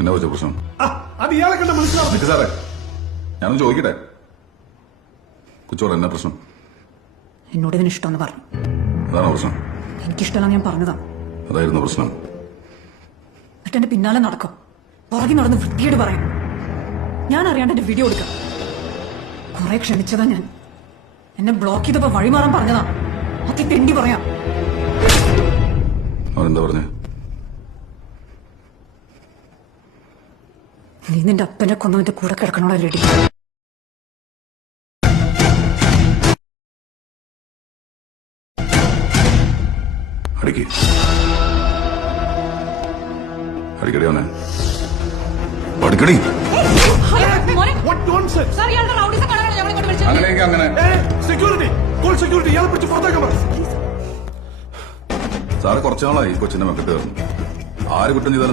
എന്നാ വെച്ച പ്രശ്നം? അത് ഇയാളെ കണ്ട മനസ്സിലാവും സാറേ, ഞാനൊന്ന് ചോദിക്കട്ടെ. കൊച്ചോട് എന്നാ പ്രശ്നം? എന്നോട് ഇതിന് ഇഷ്ടമെന്ന് പറഞ്ഞു. അതാണോ പ്രശ്നം? എനിക്കിഷ്ടമല്ല, ഞാൻ പറഞ്ഞതാണ്. അതായിരുന്നു പ്രശ്നം. എന്നിട്ട് എന്റെ പിന്നാലെ നടക്കും, പുറകെ നടന്ന് വൃത്തിയോട് പറയും. ഞാൻ അറിയാണ്ട് എന്റെ വീഡിയോ എടുക്കാം. കുറെ ക്ഷണിച്ചതാ ഞാൻ. എന്നെ ബ്ലോക്ക് ചെയ്തപ്പോ വഴിമാറാൻ പറഞ്ഞതാ. അതി തെണ്ടി പറയാം. അവനെന്താ പറഞ്ഞേ? നീ നിന്റെ അപ്പനെ കൊന്നവന്റെ കൂടെ കിടക്കണോടാ റെഡി. അടിക്ക്, അടിക്കടി അവനെ, അടിക്കടി. അങ്ങനെയെങ്കിൽ അങ്ങനെ. സെക്യൂരിറ്റി, കോൾ സെക്യൂരിറ്റി, ഇയാളെ പിടിച്ച് പുറത്തേക്കാൻ പറ. സാറ് കുറച്ചു നാളായി കൊച്ചിന്റെ മെക്കിട്ട് കയറുന്നു. ആര് കുറ്റം ചെയ്താലും